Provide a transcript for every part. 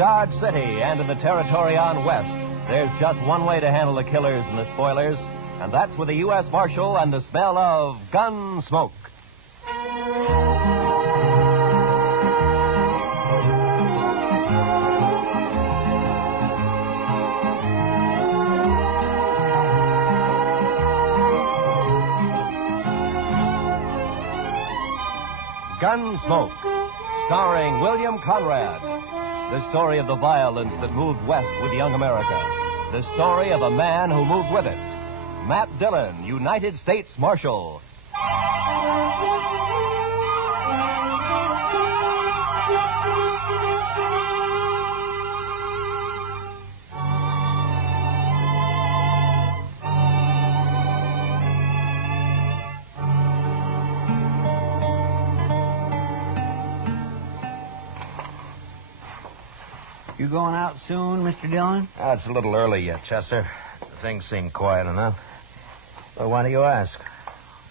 Dodge City and in the territory on West, there's just one way to handle the killers and the spoilers, and that's with a U.S. Marshal and the smell of Gunsmoke. Gunsmoke, starring William Conrad. The story of the violence that moved west with young America. The story of a man who moved with it. Matt Dillon, United States Marshal. You going out soon, Mr. Dillon? Oh, it's a little early yet, Chester. Things seem quiet enough. Well, why do you ask?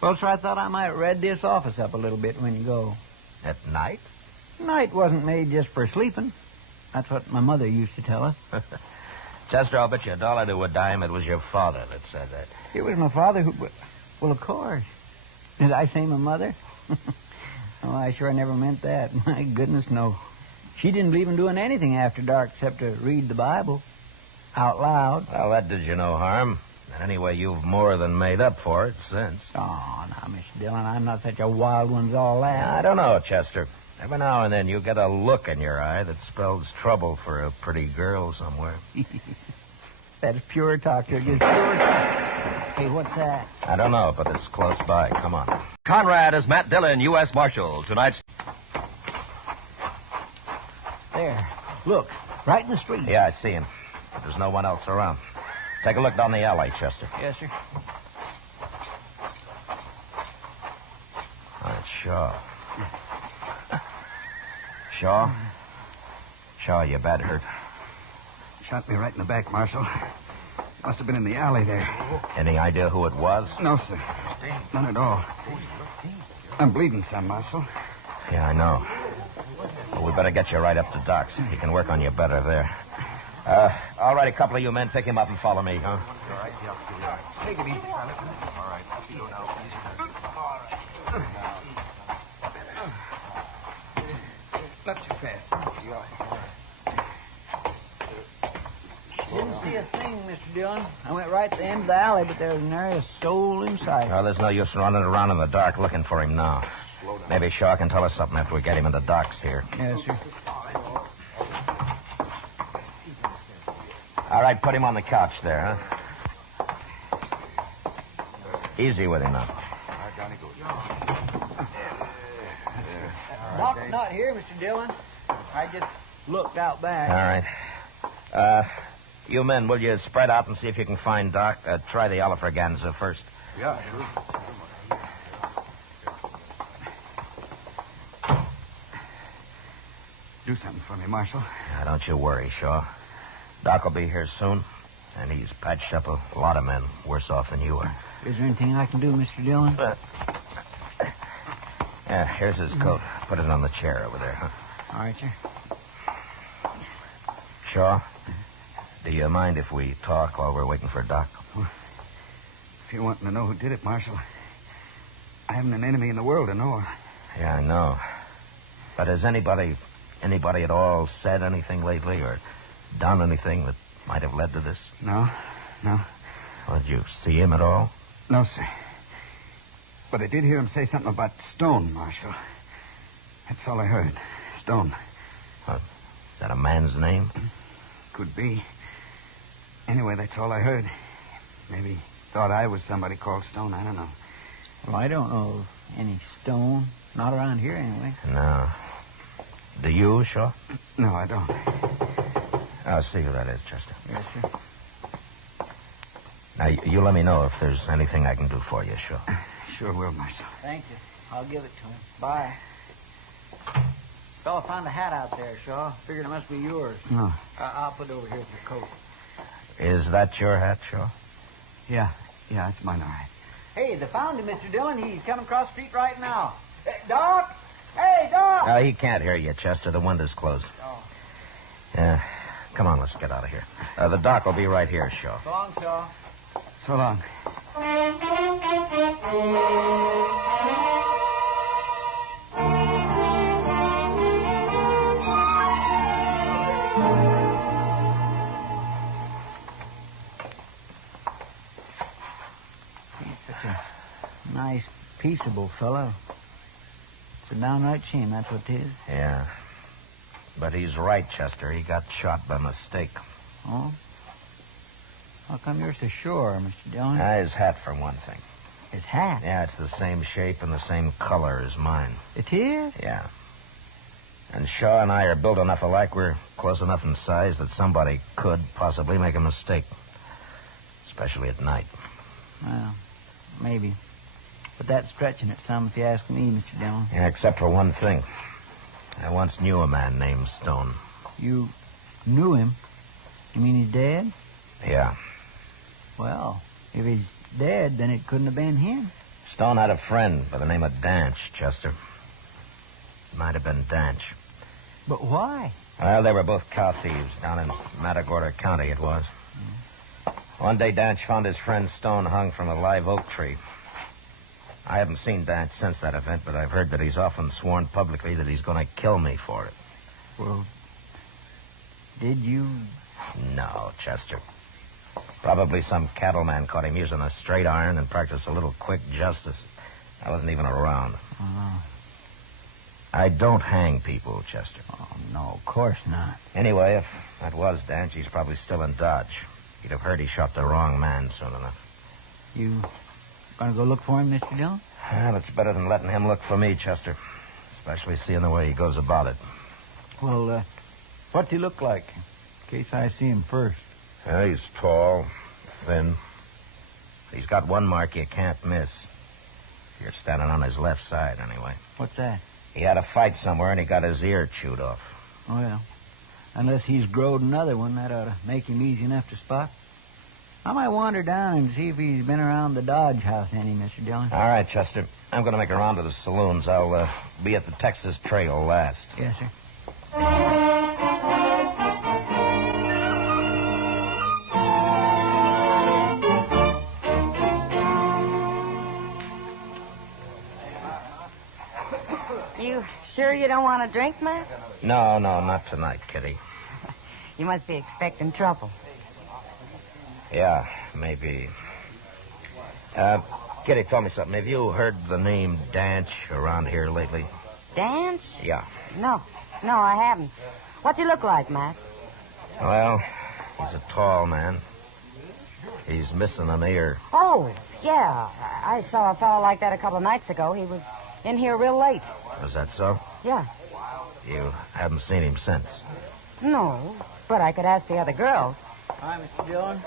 Well, sir, I thought I might red this office up a little bit when you go. At night? Night wasn't made just for sleeping. That's what my mother used to tell us. Chester, I'll bet you $1 to a dime it was your father that said that. It was my father who... Well, of course. Did I say my mother? Oh, I sure never meant that. My goodness, no. She didn't believe in doing anything after dark except to read the Bible out loud. Well, that did you no harm. And anyway, you've more than made up for it since. Oh, now, Mr. Dillon, I'm not such a wild one as all that. I don't know, Chester. Every now and then you get a look in your eye that spells trouble for a pretty girl somewhere. That's pure talk, sir. Just pure talk. Hey, what's that? I don't know, but it's close by. Come on. Conrad is Matt Dillon, U.S. Marshal. Tonight's... There. Look, right in the street. Yeah, I see him. But there's no one else around. Take a look down the alley, Chester. Yes, sir. Oh, it's Shaw. Shaw? Shaw, you bad hurt. Shot me right in the back, Marshal. Must have been in the alley there. Any idea who it was? No, sir. None at all. I'm bleeding some, Marshal. Yeah, I know. Well, we better get you right up to Doc's. He can work on you better there. All right, a couple of you men, pick him up and follow me, huh? All right, yeah. Take it easy, fella. All right, I'll go now. All right. Not too fast. You all right? Didn't see a thing, Mr. Dillon. I went right to the end of the alley, but there was nary a soul in sight. Well, there's no use running around in the dark looking for him now. Maybe Shaw can tell us something after we get him in the docks here. Yes, sir. All right, put him on the couch there, huh? Easy with him now. Doc's not here, Mr. Dillon. I just looked out back. All right. You men, will you spread out and see if you can find Doc? Try the Alfraganza first. Yeah, sure. Do something for me, Marshal. Now, don't you worry, Shaw. Doc will be here soon, and he's patched up a lot of men worse off than you are. Is there anything I can do, Mr. Dillon? Yeah, here's his coat. Put it on the chair over there, huh? All right, sir. Shaw, do you mind if we talk while we're waiting for Doc? Well, if you're wanting to know who did it, Marshal, I haven't an enemy in the world to know. Yeah, I know. But has anybody at all said anything lately or done anything that might have led to this? No. Well, did you see him at all? No, sir. But I did hear him say something about Stone, Marshal. That's all I heard. Stone. Is that a man's name? Could be. Anyway, that's all I heard. Maybe thought I was somebody called Stone. I don't know. Well, I don't know of any Stone. Not around here, anyway. No. Do you, Shaw? No, I don't. I'll see who that is, Chester. Yes, sir. Now, you let me know if there's anything I can do for you, Shaw. Sure will, Marshal. Thank you. I'll give it to him. Bye. Fellow found a hat out there, Shaw. Figured it must be yours. No. I'll put it over here with your coat. Is that your hat, Shaw? Yeah, it's mine, all right. Hey, they found him, Mr. Dillon. He's coming across the street right now. Doc! Hey, Doc! He can't hear you, Chester. The window's closed. Oh. Yeah, Come on, let's get out of here. The doc will be right here, Shaw. So long, Shaw. So long. He's such a nice, peaceable fellow. It's a downright shame, that's what it is. Yeah. But he's right, Chester. He got shot by mistake. Oh? How come you're so sure, Mr. Dillon? His hat, for one thing. His hat? Yeah, it's the same shape and the same color as mine. It is? Yeah. And Shaw and I are built enough alike, we're close enough in size that somebody could possibly make a mistake. Especially at night. Well, maybe. But that's stretching it some, if you ask me, Mr. Dillon. Yeah, except for one thing. I once knew a man named Stone. You knew him? You mean he's dead? Yeah. Well, if he's dead, then it couldn't have been him. Stone had a friend by the name of Danch, Chester. It might have been Danch. But why? Well, they were both cow thieves down in Matagorda County, it was. One day, Danch found his friend Stone hung from a live oak tree. I haven't seen Danch since that event, but I've heard that he's often sworn publicly that he's going to kill me for it. Well, did you? No, Chester. Probably some cattleman caught him using a straight iron and practiced a little quick justice. I wasn't even around. Oh. I don't hang people, Chester. Oh, no, of course not. Anyway, if that was Danch, he's probably still in Dodge. He'd have heard he shot the wrong man soon enough. You going to go look for him, Mr. Dillon? Well, it's better than letting him look for me, Chester. Especially seeing the way he goes about it. Well, what's he look like? In case I see him first. Yeah, he's tall, thin. He's got one mark you can't miss. You're standing on his left side, anyway. What's that? He had a fight somewhere, and he got his ear chewed off. Well, unless he's growed another one, that ought to make him easy enough to spot. I might wander down and see if he's been around the Dodge house any, Mr. Dillon. All right, Chester. I'm going to make a round to the saloons. I'll be at the Texas Trail last. Yes, sir. You sure you don't want a drink, Matt? No, not tonight, Kitty. You must be expecting trouble. Yeah, maybe. Kitty, tell me something. Have you heard the name Danch around here lately? Dance? Yeah. No, I haven't. What's he look like, Matt? Well, he's a tall man. He's missing an ear. Oh, yeah. I saw a fellow like that a couple of nights ago. He was in here real late. Was that so? Yeah. You haven't seen him since? No, but I could ask the other girls. Hi, Mr. Dillon.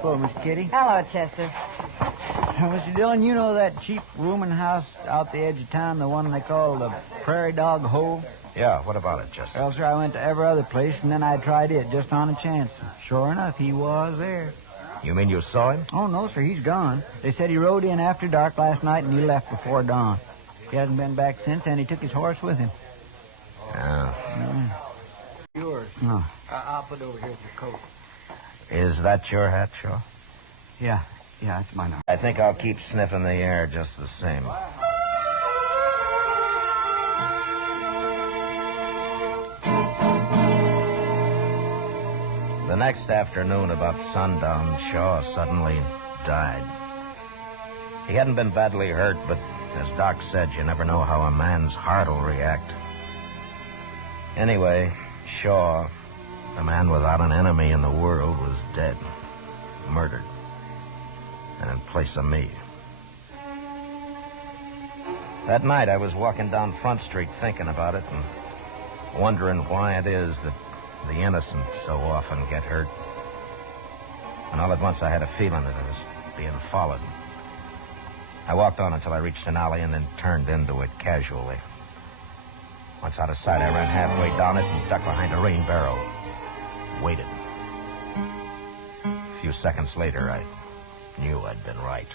Hello, Miss Kitty. Hello, Chester. Mr. Dillon, you know that cheap rooming house out the edge of town, the one they call the Prairie Dog Hole? Yeah, what about it, Chester? Well, sir, I went to every other place, and then I tried it just on a chance. Sure enough, he was there. You mean you saw him? Oh, no, sir, he's gone. They said he rode in after dark last night, and he left before dawn. He hasn't been back since, and he took his horse with him. Yeah. Yours. No. I'll put it over here with your coat. Is that your hat, Shaw? Yeah, it's mine now. I think I'll keep sniffing the air just the same. The next afternoon, about sundown, Shaw suddenly died. He hadn't been badly hurt, but as Doc said, you never know how a man's heart will react. Anyway, Shaw, the man without an enemy in the world, was dead. Murdered. And in place of me. That night, I was walking down Front Street thinking about it and wondering why it is that the innocent so often get hurt. And all at once, I had a feeling that I was being followed. I walked on until I reached an alley and then turned into it casually. Once out of sight, I ran halfway down it and ducked behind a rain barrel. Waited. A few seconds later, I knew I'd been right.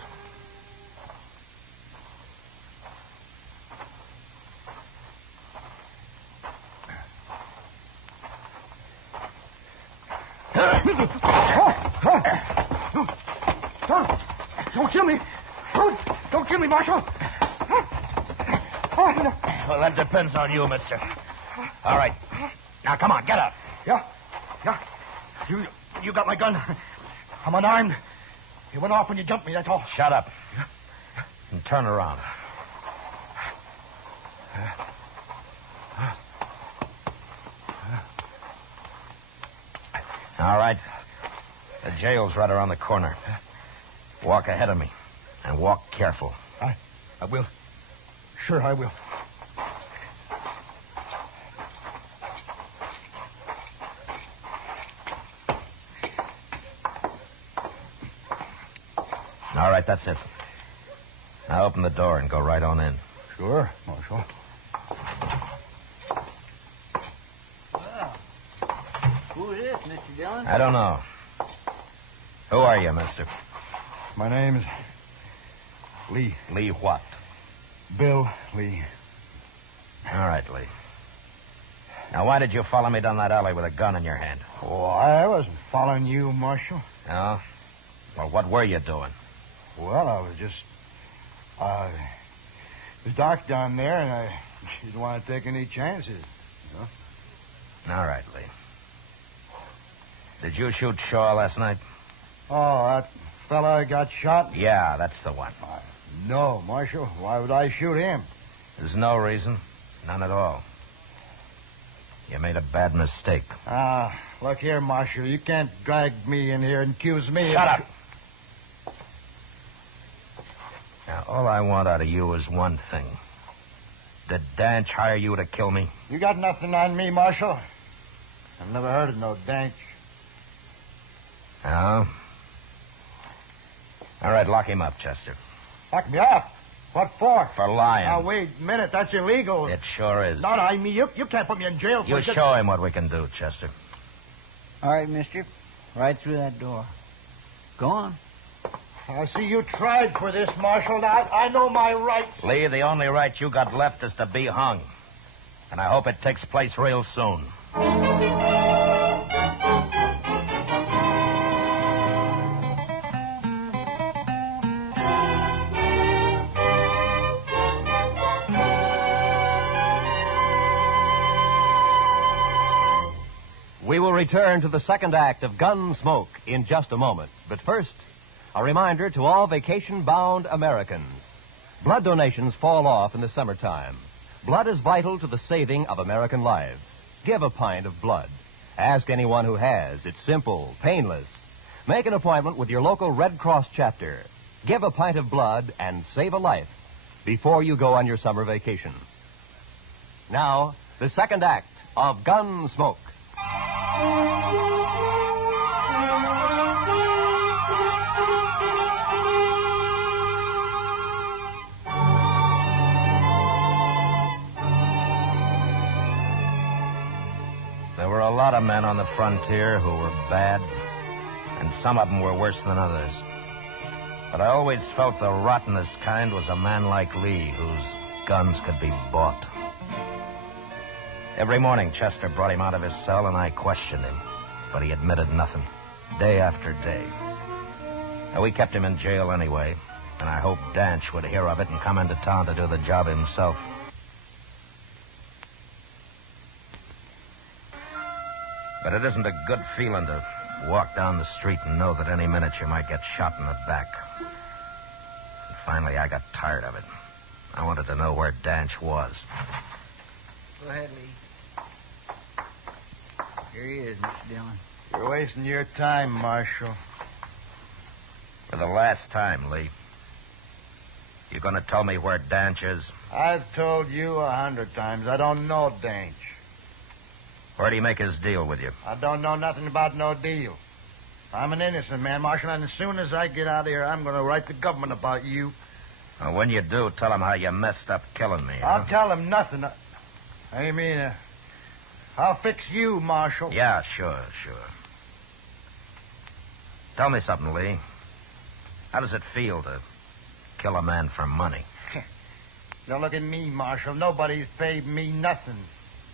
Don't kill me. Don't kill me, Marshal. Well, that depends on you, mister. All right. Now, come on, get up. Yeah. You got my gun. I'm unarmed. It went off when you jumped me, that's all. Shut up. And turn around. All right. The jail's right around the corner. Walk ahead of me. And walk careful. I will. Sure, I will. All right, that's it. Now open the door and go right on in. Sure, Marshal. Well, who is this, Mr. Dillon? I don't know. Who are you, mister? My name's Lee. Lee what? Bill Lee. All right, Lee. Now, why did you follow me down that alley with a gun in your hand? Oh, I wasn't following you, Marshal. No? Well, what were you doing? Well, I was just... it was dark down there, and I didn't want to take any chances. You know? All right, Lee. Did you shoot Shaw last night? Oh, that fella got shot? Yeah, that's the one. No, Marshal. Why would I shoot him? There's no reason. None at all. You made a bad mistake. Look here, Marshal. You can't drag me in here and accuse me. Shut up. Now, all I want out of you is one thing. Did Danch hire you to kill me? You got nothing on me, Marshal. I've never heard of no Danch. No? All right, lock him up, Chester. Lock me up? What for? For lying. Now, wait a minute. That's illegal. It sure is. No, I mean, you can't put me in jail for You show him what we can do, Chester. All right, mister. Right through that door. Go on. I see you tried for this, Marshal. Now, I know my rights. Lee, the only right you got left is to be hung. And I hope it takes place real soon. We will return to the second act of Gunsmoke in just a moment. But first, a reminder to all vacation-bound Americans. Blood donations fall off in the summertime. Blood is vital to the saving of American lives. Give a pint of blood. Ask anyone who has. It's simple, painless. Make an appointment with your local Red Cross chapter. Give a pint of blood and save a life before you go on your summer vacation. Now, the second act of Gunsmoke. There were a lot of men on the frontier who were bad, and some of them were worse than others. But I always felt the rottenest kind was a man like Lee, whose guns could be bought. Every morning, Chester brought him out of his cell, and I questioned him. But he admitted nothing, day after day. And we kept him in jail anyway, and I hoped Danch would hear of it and come into town to do the job himself. But it isn't a good feeling to walk down the street and know that any minute you might get shot in the back. And finally, I got tired of it. I wanted to know where Danch was. Go ahead, Lee. Here he is, Mr. Dillon. You're wasting your time, Marshal. For the last time, Lee. You going to tell me where Danch is? I've told you 100 times. I don't know Danch. Where'd he make his deal with you? I don't know nothing about no deal. I'm an innocent man, Marshal, and as soon as I get out of here, I'm going to write the government about you. Well, when you do, tell him how you messed up killing me. I'll huh? tell him nothing. I mean, I'll fix you, Marshal. Yeah, sure. Tell me something, Lee. How does it feel to kill a man for money? Don't look at me, Marshal. Nobody's paid me nothing.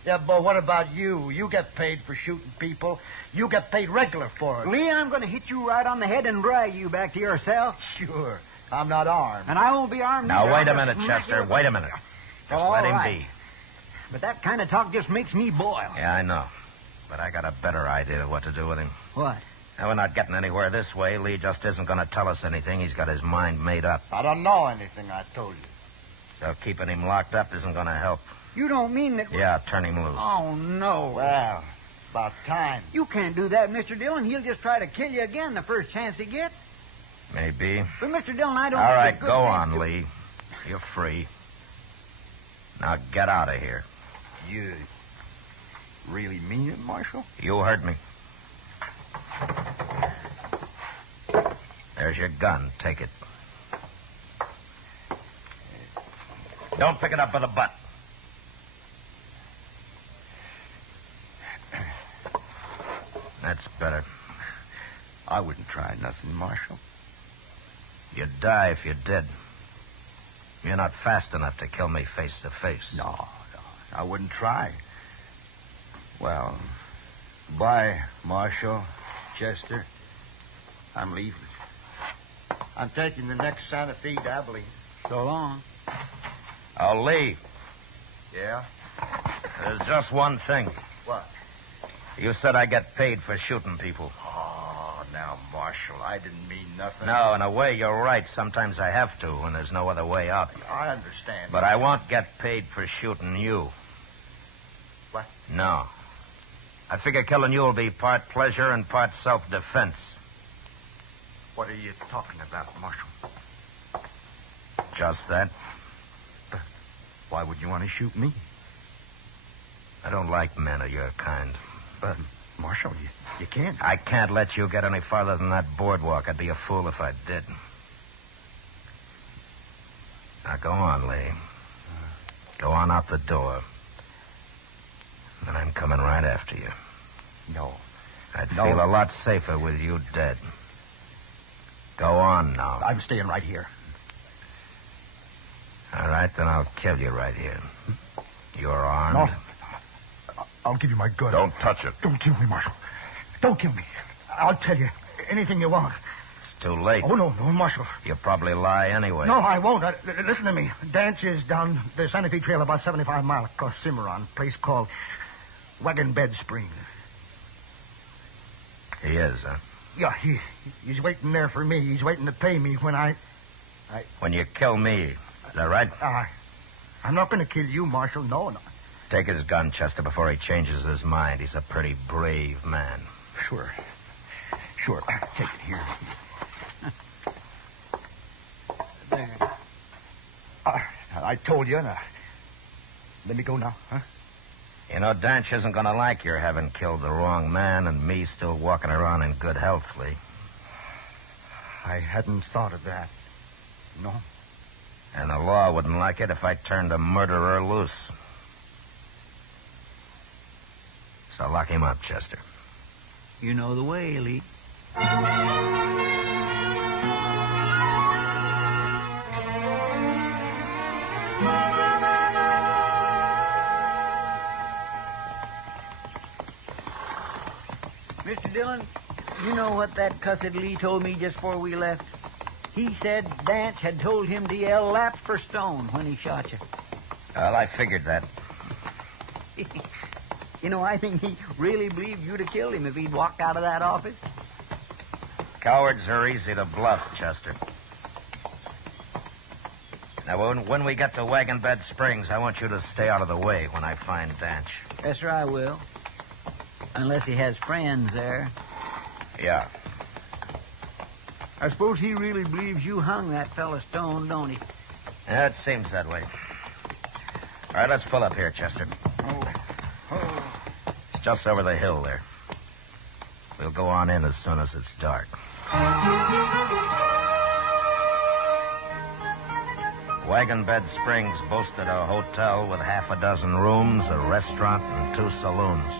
Yeah, but what about you? You get paid for shooting people. You get paid regular for it. Lee, I'm going to hit you right on the head and drag you back to your cell. Sure. I'm not armed. And I won't be armed Now, either. wait a I'm minute, gonna smack Chester. you. Wait a minute. Just All let him right. be. But that kind of talk just makes me boil. Yeah, I know. But I got a better idea of what to do with him. What? Now, we're not getting anywhere this way. Lee just isn't going to tell us anything. He's got his mind made up. I don't know anything, I told you. So keeping him locked up isn't going to help. You don't mean that... Yeah, turn him loose. Oh, no. Well, about time. You can't do that, Mr. Dillon. He'll just try to kill you again the first chance he gets. Maybe. But, Mr. Dillon, I don't... All think right, a good go thing's on, Lee. You're free. Now get out of here. You really mean it, Marshal? You heard me. There's your gun. Take it. Don't pick it up by the butt. That's better. I wouldn't try nothing, Marshal. You'd die if you did. You're not fast enough to kill me face to face. No, I wouldn't try. Well, bye, Marshal, Chester. I'm leaving. I'm taking the next Santa Fe to Abilene. So long. Oh, Lee, Yeah? there's just one thing. What? You said I get paid for shooting people. Oh, now, Marshal, I didn't mean nothing. No, in a way, you're right. Sometimes I have to when there's no other way out. I understand. But I won't get paid for shooting you. What? No. I figure killing you will be part pleasure and part self-defense. What are you talking about, Marshal? Just that. Why would you want to shoot me? I don't like men of your kind. But, Marshal, you can't. I can't let you get any farther than that boardwalk. I'd be a fool if I did. Now, go on, Lee. Go on out the door. And I'm coming right after you. No. I'd No. feel a lot safer with you dead. Go on now. I'm staying right here. All right, then I'll kill you right here. You're armed. No. I'll give you my gun. Don't touch it. Don't kill me, Marshal. Don't kill me. I'll tell you anything you want. It's too late. Oh, no, Marshal. You'll probably lie anyway. No, I won't. Listen to me. Dance is down the Santa Fe Trail about 75 miles across Cimarron, a place called Wagon Bed Springs. He is, huh? Yeah, he's waiting there for me. He's waiting to pay me when When you kill me. Is that right? I'm not going to kill you, Marshal. No. Take his gun, Chester, before he changes his mind. He's a pretty brave man. Sure. Take it here. There. I told you. Now, let me go now, huh? You know, Danch isn't going to like your having killed the wrong man and me still walking around in good health, Lee. I hadn't thought of that. No. And the law wouldn't like it if I turned a murderer loose. So lock him up, Chester. You know the way, Lee. Mr. Dillon, you know what that cussed Lee told me just before we left? He said Dance had told him to yell laps for stone when he shot you. Well, I figured that. You know, I think he really believed you'd have killed him if he'd walked out of that office. Cowards are easy to bluff, Chester. Now, when we get to Wagon Bed Springs, I want you to stay out of the way when I find Danch. Yes, sir, I will. Unless he has friends there. Yeah. I suppose he really believes you hung that fella Stone, don't he? Yeah, it seems that way. All right, let's pull up here, Chester. It's just over the hill there. We'll go on in as soon as it's dark. Wagon Bed Springs boasted a hotel with half a dozen rooms, a restaurant, and 2 saloons,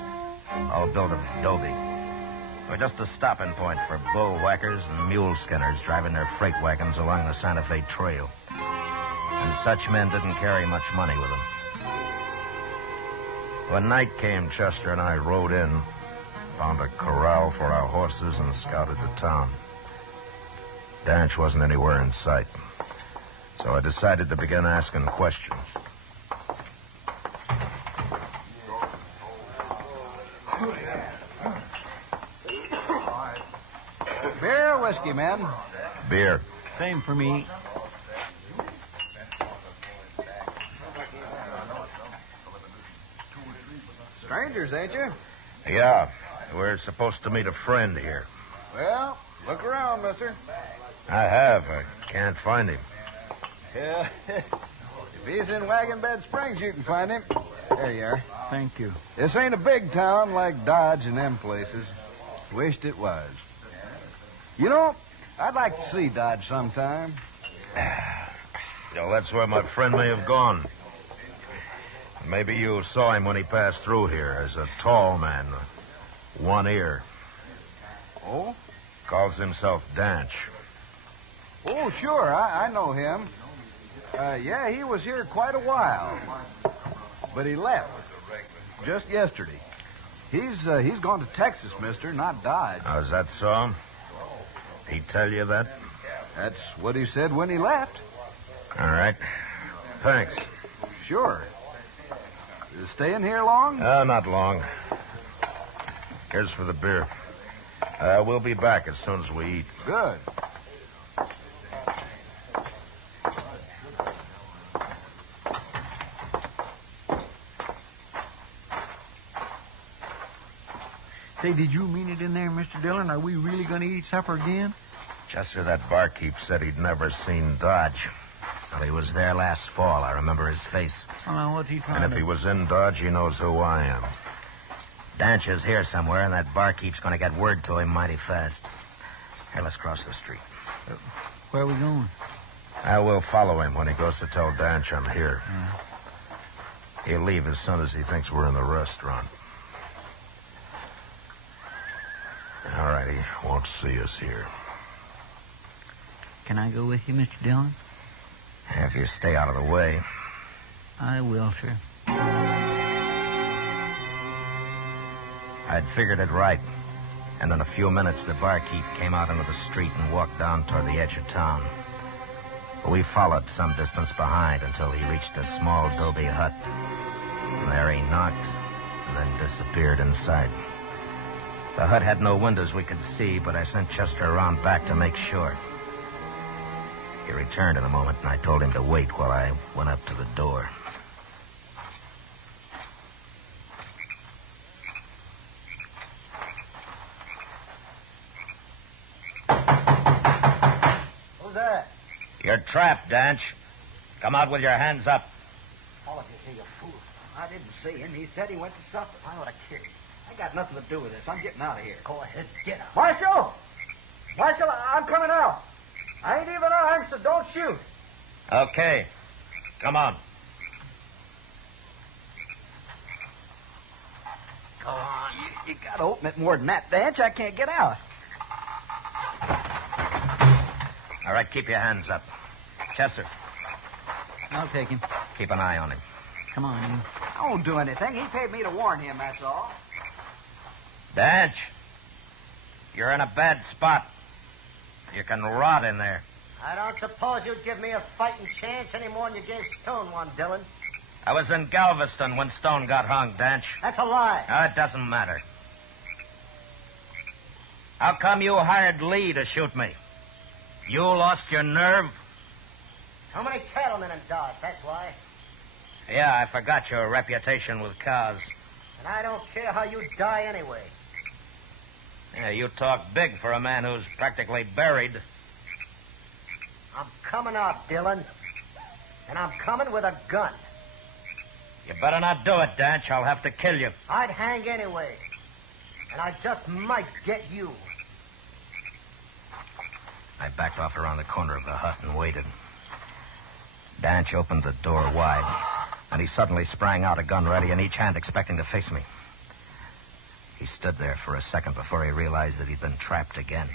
all built of adobe. We're just a stopping point for bull whackers and mule skinners driving their freight wagons along the Santa Fe Trail. And such men didn't carry much money with them. When night came, Chester and I rode in, found a corral for our horses, and scouted the town. Danch wasn't anywhere in sight, so I decided to begin asking questions. Beer or whiskey, men? Beer. Same for me. Strangers, ain't you? Yeah, we're supposed to meet a friend here. Well, look around, mister. I have. I can't find him. Yeah. If he's in Wagon Bed Springs, you can find him. There you are. Thank you. This ain't a big town like Dodge and them places. Wished it was. You know, I'd like to see Dodge sometime. Well, that's where my friend may have gone. Maybe you saw him when he passed through here as a tall man, one ear. Oh? Calls himself Danch. Oh, sure. I know him. Yeah, he was here quite a while. But he left. Just yesterday. He's gone to Texas, mister, not Dodge. Oh, is that so? He tell you that? That's what he said when he left. All right. Thanks. Sure. Staying here long? Not long. Here's for the beer. We'll be back as soon as we eat. Good. Say, did you mean it in there, Mr. Dillon? Are we really going to eat supper again? Chester, that barkeep said he'd never seen Dodge. Well, he was there last fall. I remember his face. Well, now, what's he trying And if he was in Dodge, he knows who I am. Danch is here somewhere, and that barkeep's going to get word to him mighty fast. Here, let's cross the street. Where are we going? I will follow him when he goes to tell Danch I'm here. He'll leave as soon as he thinks we're in the restaurant. All right, he won't see us here. Can I go with you, Mr. Dillon? If you stay out of the way. I will, sir. I'd figured it right. And in a few minutes, the barkeep came out into the street and walked down toward the edge of town. We followed some distance behind until he reached a small adobe hut. And there he knocked and then disappeared inside. The hut had no windows we could see, but I sent Chester around back to make sure. He returned in a moment, and I told him to wait while I went up to the door. Who's that? You're trapped, Danch. Come out with your hands up. All of you here, you fool. I didn't see him. He said he went to supper. I ought to kill you. I got nothing to do with this. I'm getting out of here. Go ahead, get out. Marshal! Marshal, I'm coming out. I ain't even armed, so don't shoot. Okay. Come on. Go on. You got to open it more than that, Danch. I can't get out. All right, keep your hands up. Chester, I'll take him. keep an eye on him. Come on, you. I won't do anything. He paid me to warn him, that's all. Danch, you're in a bad spot. You can rot in there. I don't suppose you'd give me a fighting chance any more than you gave Stone one, Dillon. I was in Galveston when Stone got hung, Danch. That's a lie. It doesn't matter. How come you hired Lee to shoot me? You lost your nerve? How many cattlemen in Dodge, that's why. Yeah, I forgot your reputation with cows. And I don't care how you die anyway. Yeah, you talk big for a man who's practically buried. I'm coming out, Dillon. And I'm coming with a gun. You better not do it, Danch. I'll have to kill you. I'd hang anyway. And I just might get you. I backed off around the corner of the hut and waited. Danch opened the door wide, and he suddenly sprang out, a gun ready in each hand, expecting to face me. He stood there for a second before he realized that he'd been trapped again.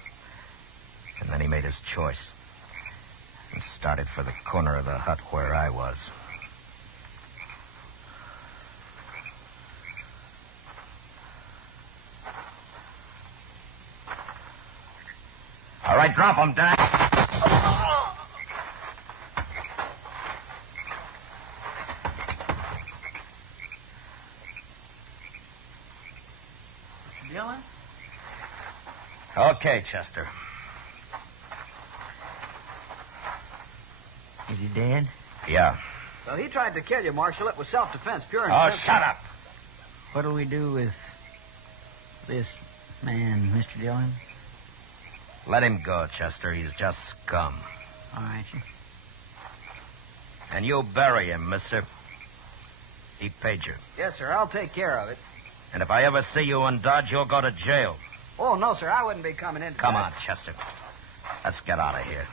And then he made his choice and started for the corner of the hut where I was. I drop him, Dan. Dillon? Okay, Chester. Is he dead? Yeah. Well, he tried to kill you, Marshal. It was self-defense, pure and Oh, simple. shut up. What'll we do with this man, Mr. Dillon? Let him go, Chester. He's just scum. All right, sir. And you bury him, mister. He paid you. Yes, sir. I'll take care of it. And if I ever see you in Dodge, you'll go to jail. Oh, no, sir. I wouldn't be coming in. Come on, Chester. Let's get out of here.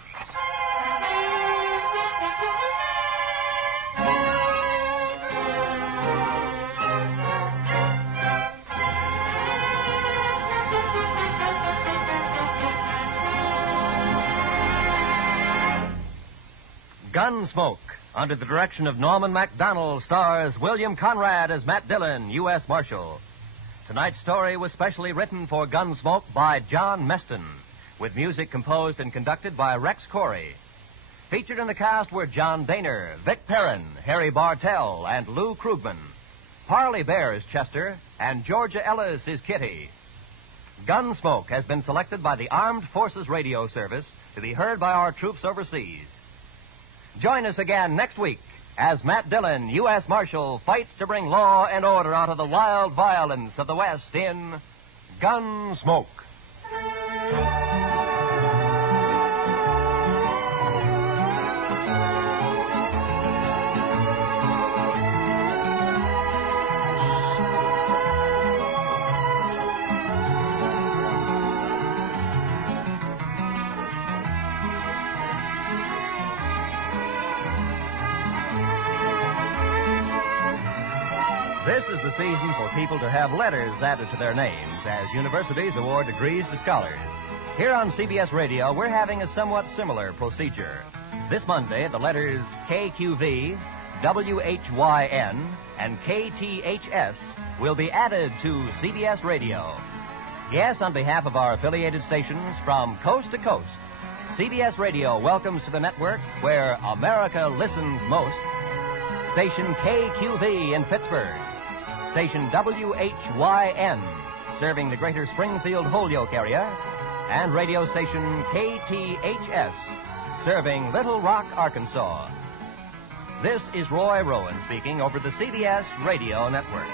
Gunsmoke, under the direction of Norman Macdonnell, stars William Conrad as Matt Dillon, U.S. Marshal. Tonight's story was specially written for Gunsmoke by John Meston, with music composed and conducted by Rex Corey. Featured in the cast were John Daner, Vic Perrin, Harry Bartell, and Lou Krugman. Parley Baer is Chester, and Georgia Ellis is Kitty. Gunsmoke has been selected by the Armed Forces Radio Service to be heard by our troops overseas. Join us again next week as Matt Dillon, U.S. Marshal, fights to bring law and order out of the wild violence of the West in Gunsmoke. This is the season for people to have letters added to their names as universities award degrees to scholars. Here on CBS Radio, we're having a somewhat similar procedure. This Monday, the letters KQV, WHYN, and KTHS will be added to CBS Radio. Yes, on behalf of our affiliated stations from coast to coast, CBS Radio welcomes to the network where America listens most, station KQV in Pittsburgh, station WHYN, serving the greater Springfield-Holyoke area, and radio station KTHS, serving Little Rock, Arkansas. This is Roy Rowan speaking over the CBS Radio Network.